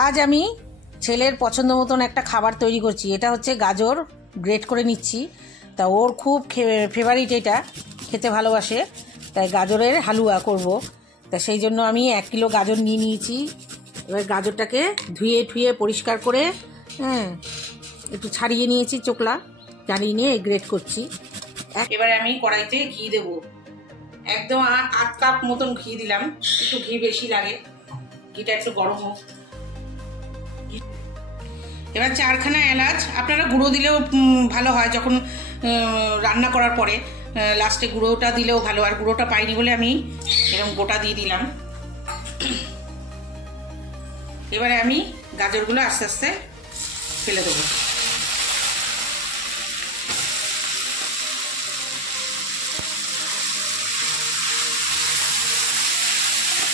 আজ আমি ছেলের পছন্দ মতন একটা খাবার তৈরি করছি। এটা হচ্ছে গাজর গ্রেট করে নিচ্ছি। তা ওর খুব ফেভারিট, এটা খেতে ভালোবাসে, তাই গাজরের হালুয়া করব। তা সেই জন্য আমি 1 কিলো গাজর নিয়ে নিয়েছি। এবার গাজরটাকে ধুয়ে পরিষ্কার করে একটু ছাড়িয়ে নিয়েছি, চোকলা ছাড়িয়ে নিয়ে গ্রেট করছি। এবারে আমি কড়াইতে ঘি দেব, একদম 8 কাপ মতন ঘি দিলাম। একটু ঘি বেশি লাগে, ঘিটা একটু গরম হোক। এবার 4খানা এলাচ, আপনারা গুঁড়ো দিলেও ভালো হয়, যখন রান্না করার পরে লাস্টে গুঁড়োটা দিলেও ভালো। আর গুঁড়োটা পাইনি বলে আমি এরকম গোটা দিয়ে দিলাম। এবারে আমি গাজরগুলো আস্তে আস্তে ফেলে দেবো।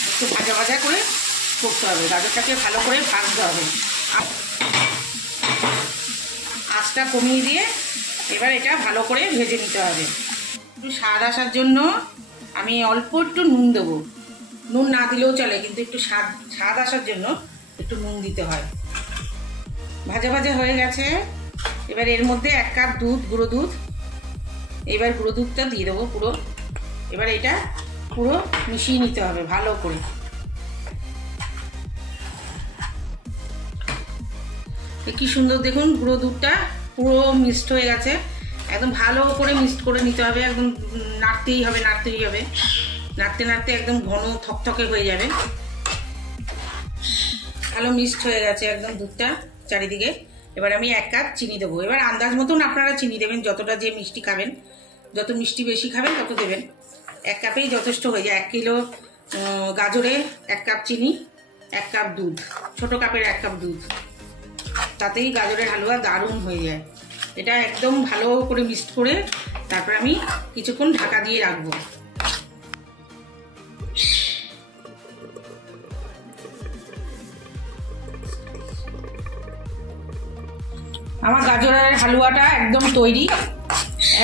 একটু ভাজা ভাজা করে করতে হবে, গাজরটাকে ভালো করে ভাজতে হবে। আঁচটা কমিয়ে দিয়ে এবার এটা ভালো করে ভেজে নিতে হবে। একটু স্বাদ আসার জন্য আমি অল্প একটু নুন দেবো। নুন না দিলেও চলে, কিন্তু একটু স্বাদ আসার জন্য একটু নুন দিতে হয়। ভাজা ভাজা হয়ে গেছে। এবার এর মধ্যে 1 কাপ দুধ, গুঁড়ো দুধ। এবার গুঁড়ো দুধটা দিয়ে দেবো পুরো। এবার এটা পুরো মিশিয়ে নিতে হবে ভালো করে। কি সুন্দর দেখুন, গুঁড়ো দুধটা পুরো মিক্সড হয়ে গেছে। একদম ভালো করে মিক্সড করে নিতে হবে, একদম নাড়তেই হবে। নাড়তে নাড়তে একদম ঘন থকথকে হয়ে যাবে। ভালো মিক্সড হয়ে গেছে একদম দুধটা চারিদিকে। এবার আমি 1 কাপ চিনি দেবো। এবার আন্দাজ মতন আপনারা চিনি দেবেন, যতটা যে মিষ্টি খাবেন, যত মিষ্টি বেশি খাবেন তত দেবেন। 1 কাপেই যথেষ্ট হয়ে যায়। 1 কিলো গাজরে 1 কাপ চিনি, 1 কাপ দুধ, ছোট কাপের 1 কাপ দুধ, তাতেই গাজরের হালুয়া দারুণ হয়ে যায়। এটা একদম ভালো করে মিক্সড করে তারপর আমি কিছুক্ষণ ঢাকা দিয়ে রাখবো। আমার গাজরের হালুয়াটা একদম তৈরি,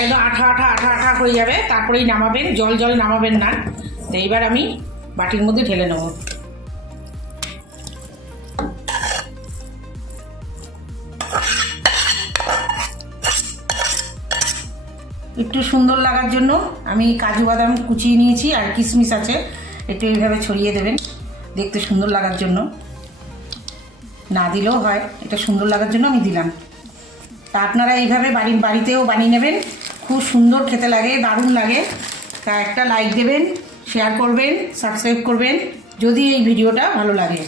একদম আঠা হয়ে যাবে। তারপরেই নামাবেন, জল নামাবেন না। তো এইবার আমি বাটির মধ্যে ঢেলে নেব। একটু সুন্দর লাগার জন্য আমি কাজু বাদাম কুচিয়ে নিয়েছি, আর কিশমিশ আছে, একটু এইভাবে ছড়িয়ে দেবেন দেখতে সুন্দর লাগার জন্য। না দিলেও হয়, এটা সুন্দর লাগার জন্য আমি দিলাম। তা আপনারা এইভাবে বাড়িতেও বানিয়ে নেবেন, খুব সুন্দর খেতে লাগে, দারুণ লাগে। তা একটা লাইক দেবেন, শেয়ার করবেন, সাবস্ক্রাইব করবেন যদি এই ভিডিওটা ভালো লাগে।